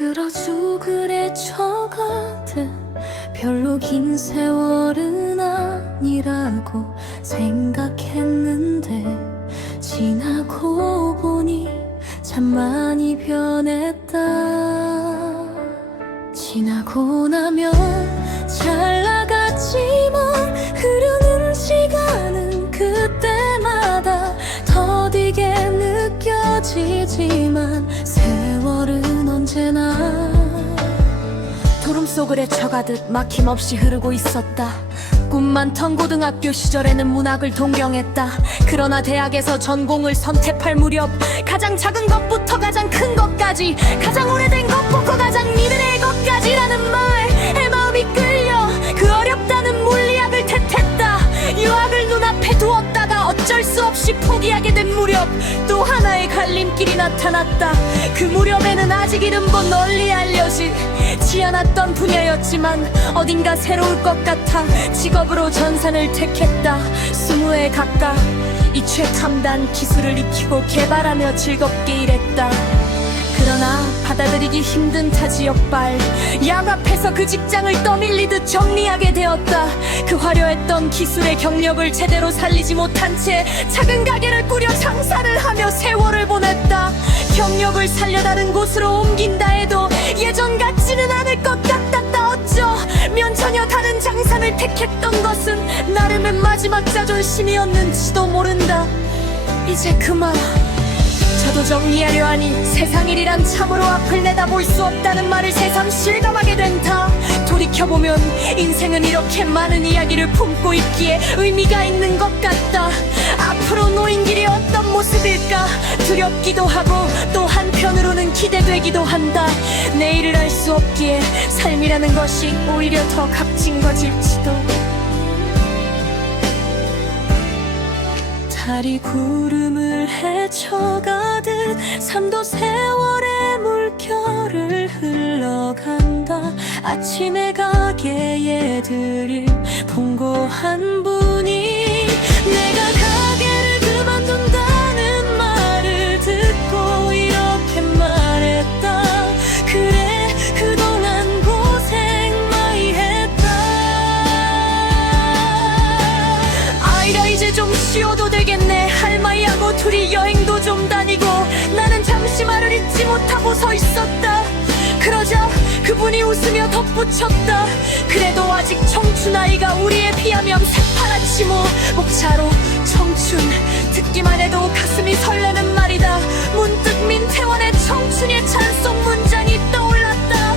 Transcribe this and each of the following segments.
그러죠 그래 쳐가듯 별로 긴 세월은 아니라고 생각했는데 지나고 보니 참 많이 변했다. 지나고 나면 잘 나갔지만 흐르는 시간은 그때마다 더디게 느껴지지만 세월은 언제나 구름 속을 헤쳐가듯 막힘없이 흐르고 있었다. 꿈 많던 고등학교 시절에는 문학을 동경했다. 그러나 대학에서 전공을 선택할 무렵 가장 작은 것부터 가장 큰 것까지, 가장 오래된 것부터 가장 미래의 것까지라는 말에 마음이 끌려 그 어렵다는 물리학을 택했다. 유학을 눈앞에 두었다가 어쩔 수 없이 포기하게 된 무렵 또 하나의 갈림길이 나타났다. 그 무렵에는 아직 이름도 널리 알려지지 않았던 분야였지만 어딘가 새로울 것 같아 직업으로 전산을 택했다. 20에 가까 이 최첨단 기술을 익히고 개발하며 즐겁게 일했다. 그러나 받아들이기 힘든 타 지역발 약 앞에서 그 직장을 떠밀리듯 정리하게 되었다. 그 화려했던 기술의 경력을 제대로 살리지 못한 채 작은 가게를 꾸려 장사를 하며 세월을 보냈다. 경력을 살려 다른 곳으로 옮긴다 해도 예전 같지는 않을 것 같았다. 어쩌면 전혀 다른 장사를 택했던 것은 나름의 마지막 자존심이었는지도 모른다. 이제 그만 저도 정리하려 하니 세상 일이란 참으로 앞을 내다볼 수 없다는 말을 새삼 실감하게 된다. 돌이켜보면 인생은 이렇게 많은 이야기를 품고 있기에 의미가 있는 것 같다. 앞으로 놓인 길이 어떤 모습일까 두렵기도 하고 또 한편으로는 기대되기도 한다. 내일을 알 수 없기에 삶이라는 것이 오히려 더 값진 것일지도. 달이 구름을 헤쳐가듯 삶도 세월의 물결을 흘러간다. 아침에 가게에 들인 봉고한 분이 내가 가게를 그만둔다는 말을 듣고 이렇게 말했다. 그래 그동안 고생 많이 했다. 아이라 이제 좀 쉬어도 되겠네. 할머니하고 둘이 여행도 좀 다니고. 나는 잠시 말을 잇지 못하고 서 있었다. 그러자 그분이 웃으며 덧붙였다. 그래도 아직 청춘 아이가 우리에 비하면 새파랗지 뭐. 목차로 청춘 듣기만 해도 가슴이 설레는 말이다. 문득 민태원의 청춘의 찬송 문장이 떠올랐다.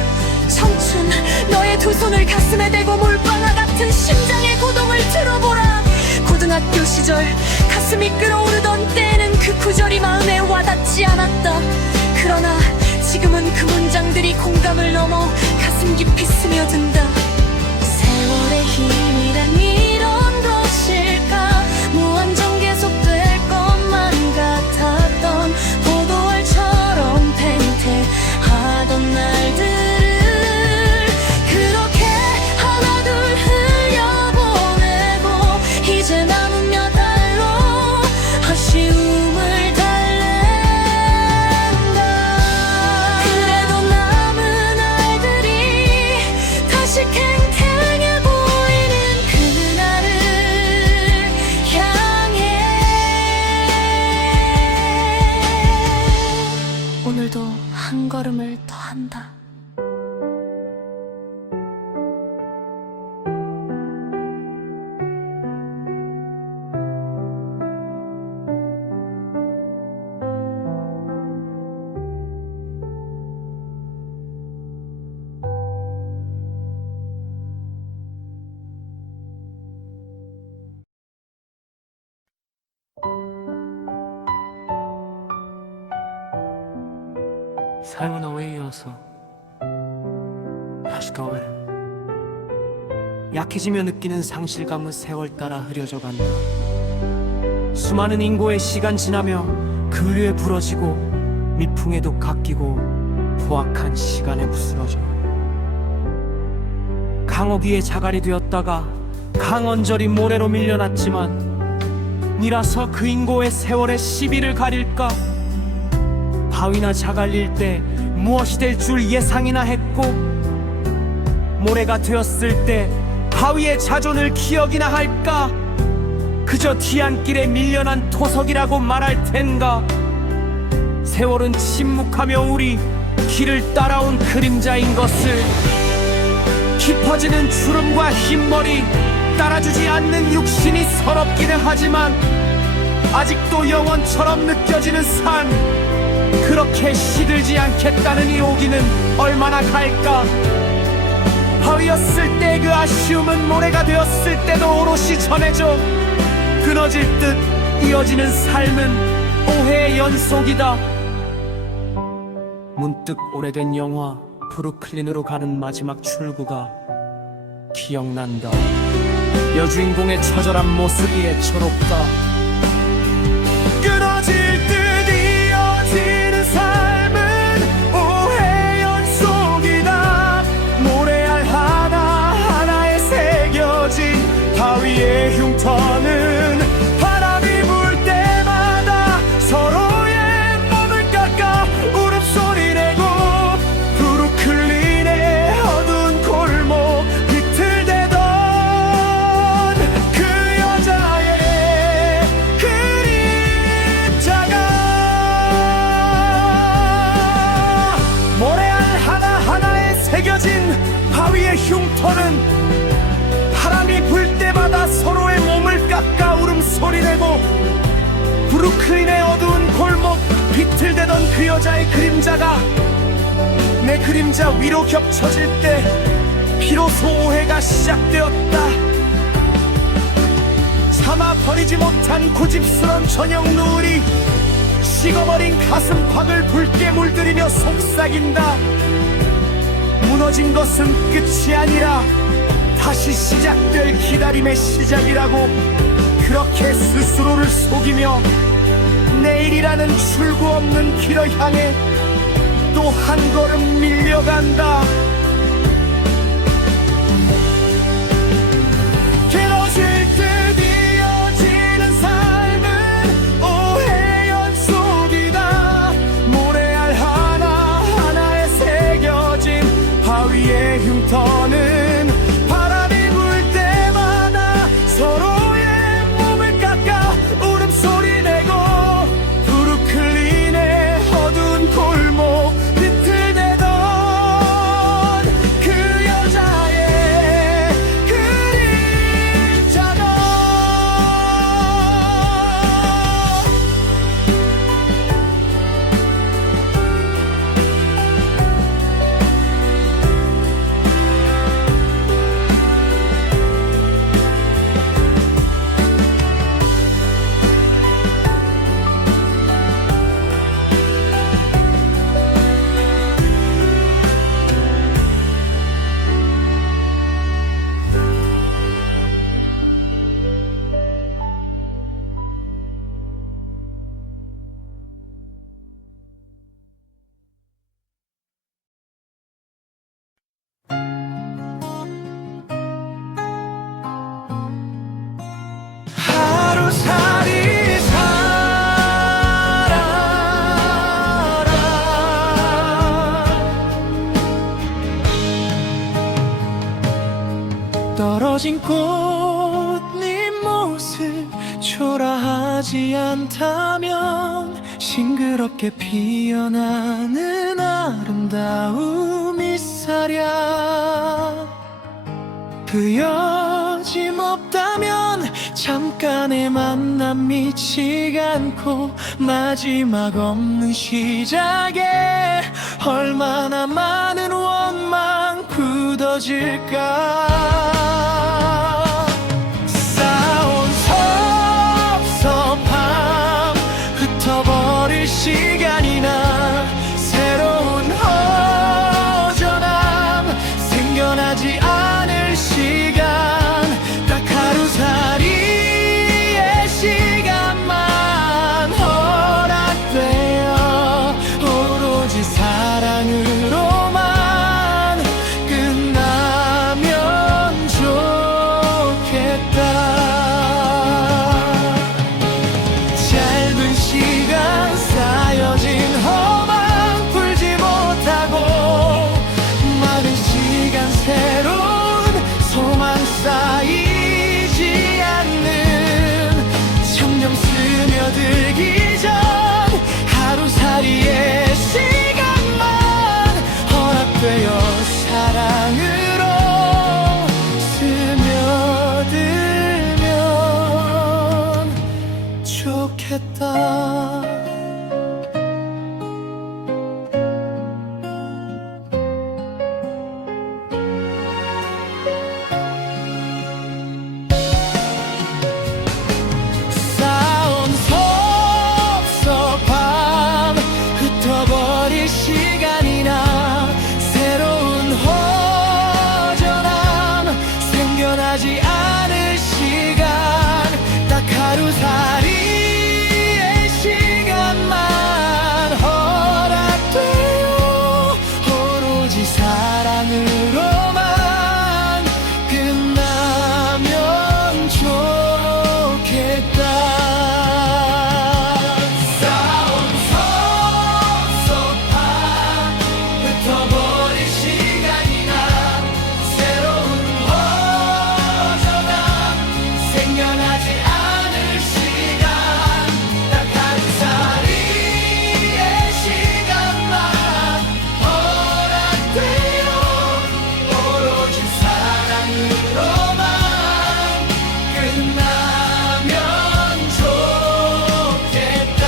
청춘 너의 두 손을 가슴에 대고 몰빵아 같은 심장의 고동을 들어보라. 고등학교 시절 가슴이 끓어오르던 때에는 그 구절이 마음에 와닿지 않았다. 그러나 지금은 그 문장들이 공감을 넘어 가슴 깊이 스며든다. 세월의 힘이란 이런 것일까. 무한정 계속될 것만 같았던 포도알처럼 팽태하던 날들 오늘도 한 걸음을 더 한다. 삶은 어웨이여서 다시 더 왜 약해지며 느끼는 상실감은 세월 따라 흐려져 간다. 수많은 인고의 시간 지나며 급류에 부러지고 미풍에도 깎이고 포악한 시간에 부스러져 강옥 위에 자갈이 되었다가 강언저리 모래로 밀려났지만 니라서 그 인고의 세월의 시비를 가릴까. 바위나 자갈릴 때 무엇이 될 줄 예상이나 했고, 모래가 되었을 때 바위의 자존을 기억이나 할까? 그저 뒤안길에 밀려난 토석이라고 말할 텐가? 세월은 침묵하며 우리 길을 따라온 그림자인 것을, 깊어지는 주름과 흰머리, 따라주지 않는 육신이 서럽기는 하지만 아직도 영원처럼 느껴지는 산, 그렇게 시들지 않겠다는 이 오기는 얼마나 갈까? 바위였을 때 그 아쉬움은 모래가 되었을 때도 오롯이 전해져. 끊어질 듯 이어지는 삶은 오해의 연속이다. 문득 오래된 영화 브루클린으로 가는 마지막 출구가 기억난다. 여주인공의 처절한 모습이 애처롭다. 끊어질 듯 이어지는 삶은 오해의 연속이다. 모래알 하나하나에 새겨진 바위의 흉터는 바람이 불 때마다 서로의 몸을 깎아 울음소리 내고, 브루클린의 어두운 골목 비틀대던 그 여자의 그림자가, 모래알 하나하나에 새겨진 바위의 흉터는 바람이 불 때마다 서로의 몸을 깎아 울음소리 내고, 브루클린의 어두운 골목 비틀대던 그 여자의 그림자가 내 그림자 위로 겹쳐질 때 비로소 오해가 시작되었다. 참아 버리지 못한 고집스런 저녁 노을이 식어버린 가슴팍을 붉게 물들이며 속삭인다. 무너진 것은 끝이 아니라 다시 시작될 기다림의 시작이라고, 그렇게 스스로를 속이며 내일이라는 출구 없는 길을 향해 또 한 걸음 밀려간다. 길어질 듯 이어지는 삶은 오해의 연속이다. 모래알 하나하나에 새겨진 바위의 흉터는 바람이 불 때마다 서로의 몸을 깎아 울음소리 내고, 브루클린의 어두운 골목 비틀대던 그 여자의 그림자가 하루살이 살아라. 떨어진 꽃잎 모습 초라하지 않다면 싱그럽게 피어나는 아름다움이 사랴. 그여짐 없다면 잠깐의 만남 미치지 않고 마지막 없는 시작에 얼마나 많은 원망 굳어질까. 쌓아온 섭섭함 흩어버릴 시간이나 새로운 허전함 생겨나지 않을 시간, 딱 하루살이의 시간만 허락되어 오로지 사랑으로만 끝나면 좋겠다. 쌓아온 섭섭함 흩어버릴 시간이나 새로운 허전함 생겨나지 않을 시간 딱 하루살이의 시간만 허락돼요. 오로지 사랑으로만 끝나면 좋겠다. 쌓아온 섭섭함 흩어버릴 시간이나 새로운 허전함 생겨나지 않을 시간 딱 하루살이의 시간만 허락돼요. 오로지 사랑으로만 끝나면 좋겠다.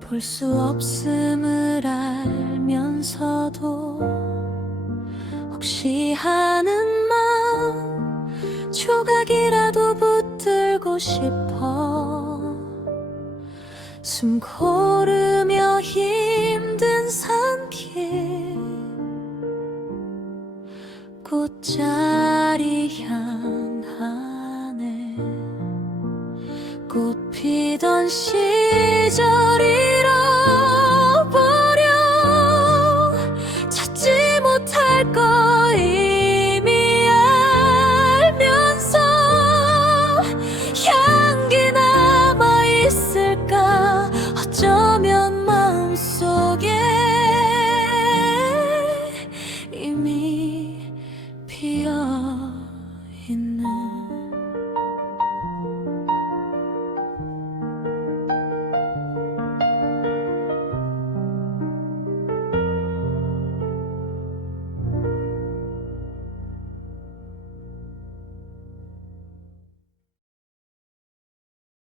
볼 수 없음을 알면서도 혹시 하는 마음 조각이라도 붙들고 싶어. 숨 고르며 힘든 산길 꽃자리 향하네. 꽃 피던 시절 잃어버려 찾지 못할 거 이미 알면서 향기 남아있을까. 어쩌면 마음속에 이미 피어있는